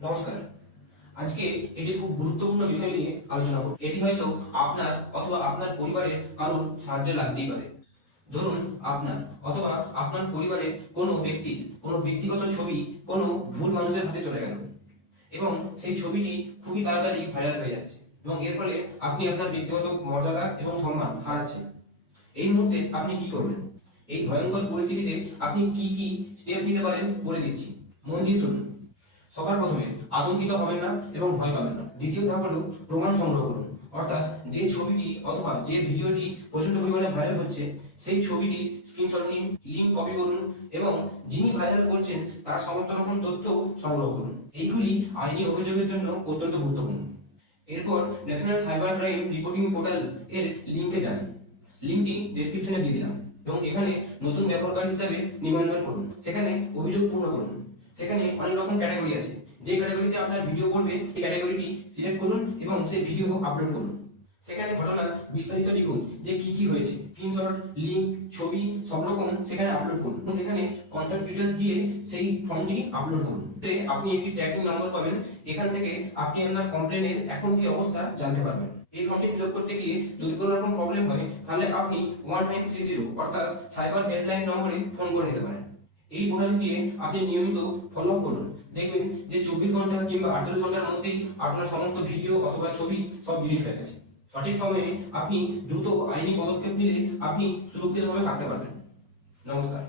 নমস্কার। আজকে এটি খুব গুরুত্বপূর্ণ বিষয় নিয়ে আলোচনা করব। এটি হয়তো আপনার অথবা আপনার পরিবারের কারোর সাহায্যে লাগতেই পারে। ধরুন আপনার অথবা আপনার পরিবারের কোনো ব্যক্তির কোনো ব্যক্তিগত ছবি কোনো ভুল মানুষের হাতে চলে গেল এবং সেই ছবিটি খুবই তাড়াতাড়ি ভাইরাল হয়ে যাচ্ছে এবং এর ফলে আপনি আপনার ব্যক্তিগত মর্যাদা এবং সম্মান হারাচ্ছেন। এই মুহূর্তে আপনি কি করবেন? এই ভয়ঙ্কর পরিস্থিতিতে আপনি কি কি স্টেপ নিতে পারেন বলে দিচ্ছি, মন দিয়ে শুনুন। সবার প্রথমে আতঙ্কিত হবেন না এবং ভয় পাবেন না। দ্বিতীয় ধাপ হলো প্রমাণ সংগ্রহ করুন, অর্থাৎ যে ছবিটি অথবা যে ভিডিওটি প্রচন্ড পরিমাণে ভাইরাল হচ্ছে সেই ছবিটির স্ক্রিনশট নিন, লিঙ্ক কপি করুন এবং যিনি ভাইরাল করছেন তার সমস্ত রকম তথ্য সংগ্রহ করুন। এইগুলি আইনি অভিযোগের জন্য অত্যন্ত গুরুত্বপূর্ণ। এরপর national cyber crime reporting portal এর লিঙ্কে যান, লিঙ্কটি ডেসক্রিপশনে দিয়ে দিলাম এবং এখানে নতুন ব্যবহারকারী হিসাবে নিবন্ধন করুন। সেখানে অভিযোগ পূর্ণ করুন। সেখানে অনেক রকম ক্যাটাগরি আছে, যে ক্যাটাগরিতে আপনার ভিডিও পড়বে সেই ক্যাটাগরিটি সিলেক্ট করুন এবং সেই ভিডিও আপলোড করুন। সেখানে ঘটনার বিস্তারিত লিখুন যে কি কি হয়েছে, স্ক্রিনশট, লিংক, ছবি সব রকম সেখানে আপলোড করুন। সেখানে কন্ট্যাক্ট ডিটেইলস দিয়ে সেই ফর্মটি আপলোড করুন। আপনি একটি ট্র্যাকিং নাম্বার পাবেন, এখান থেকে আপনি আপনার কমপ্লেনের এখন কি অবস্থা জানতে পারবেন। এই ফর্মটি ফিল আপ করতে গিয়ে যদি কোনো রকম প্রবলেম হয় তাহলে আপনি 1930 অর্থাৎ সাইবার হেল্পলাইন নম্বরে ফোন করে নিতে পারেন। এই পোর্টালে গিয়ে আপনি নিয়মিত ফলো আপ করুন, দেখবেন যে 24 ঘন্টা কিংবা 48 ঘন্টার মধ্যেই আপনার সমস্ত ভিডিও অথবা ছবি সব ডিলিট হয়ে গেছে। সঠিক সময়ে আপনি দ্রুত আইনি পদক্ষেপ নিলে আপনি সুরক্ষিতভাবে থাকতে পারবেন। নমস্কার।